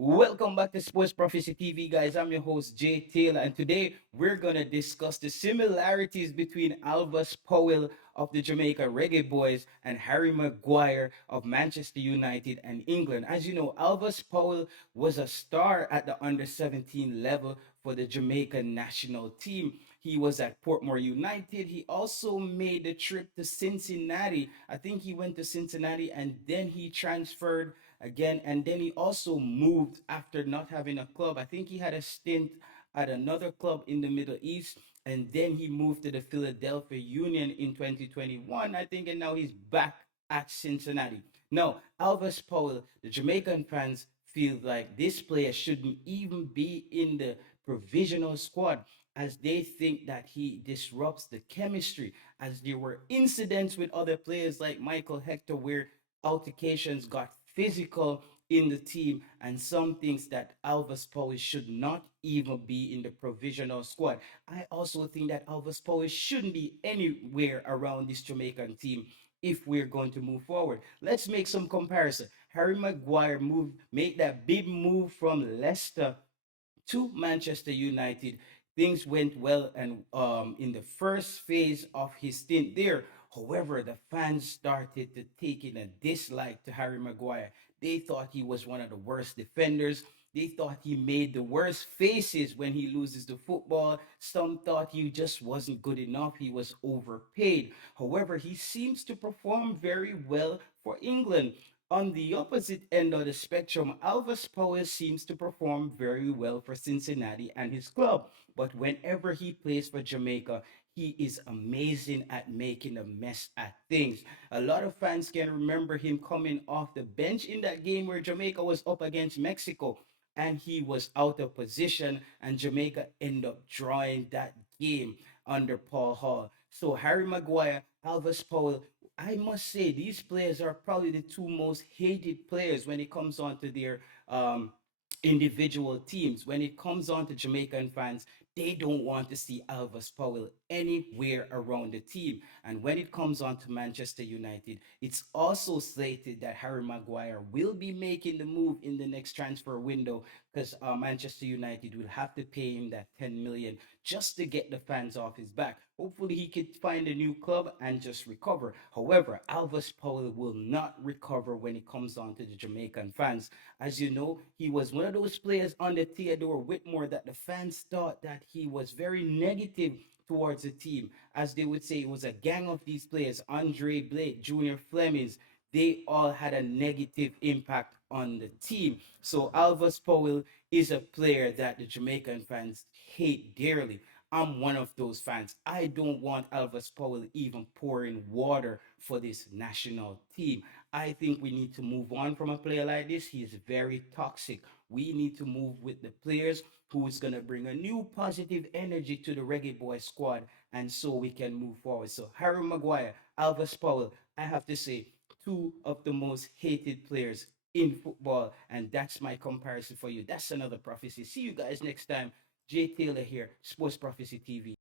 Welcome back to Sports Prophecy TV, guys. I'm your host, Jay Taylor, and today we're going to discuss the similarities between Alvas Powell of the Jamaica Reggae Boys and Harry Maguire of Manchester United and England. As you know, Alvas Powell was a star at the under 17 level for the Jamaican national team. He was at Portmore United. He also made the trip to Cincinnati. I think he went to Cincinnati and then he transferred again. And then he also moved after not having a club. I think he had a stint at another club in the Middle East. And then he moved to the Philadelphia Union in 2021, I think. And now he's back at Cincinnati. Now, Alvis Powell, the Jamaican fans feel like this player shouldn't even be in the provisional squad as they think that he disrupts the chemistry, as there were incidents with other players like Michael Hector where altercations got physical in the team, and some things that Alvas Powell should not even be in the provisional squad. I also think that Alvas Powell shouldn't be anywhere around this Jamaican team if we're going to move forward. Let's make some comparison. Harry Maguire made that big move from Leicester to Manchester United. Things went well and in the first phase of his stint there. However, the fans started to take in a dislike to Harry Maguire. They thought he was one of the worst defenders. They thought he made the worst faces when he loses the football. Some thought he just wasn't good enough. He was overpaid. However, he seems to perform very well for England. On the opposite end of the spectrum, Alvas Powell seems to perform very well for Cincinnati and his club. But whenever he plays for Jamaica, he is amazing at making a mess at things. A lot of fans can remember him coming off the bench in that game where Jamaica was up against Mexico and he was out of position, and Jamaica ended up drawing that game under Paul Hall. So Harry Maguire, Alvas Powell, I must say these players are probably the two most hated players when it comes on to their individual teams. When it comes on to Jamaican fans, they don't want to see Alvas Powell anywhere around the team. And when it comes on to Manchester United, it's also slated that Harry Maguire will be making the move in the next transfer window because Manchester United will have to pay him that 10 million just to get the fans off his back. Hopefully, he could find a new club and just recover. However, Alvas Powell will not recover when it comes on to the Jamaican fans. As you know, he was one of those players under Theodore Whitmore that the fans thought that he was very negative towards the team. As they would say, it was a gang of these players, Andre Blake, Junior Flemings. They all had a negative impact on the team. So Alvas Powell is a player that the Jamaican fans hate dearly. I'm one of those fans. I don't want Alvas Powell even pouring water for this national team. I think we need to move on from a player like this. He is very toxic. We need to move with the players who is going to bring a new positive energy to the Reggae Boy squad, and so we can move forward. So Harry Maguire, Alvas Powell, I have to say, two of the most hated players in football, and that's my comparison for you. That's another prophecy. See you guys next time. Jay Taylor here, Sports Prophecy TV.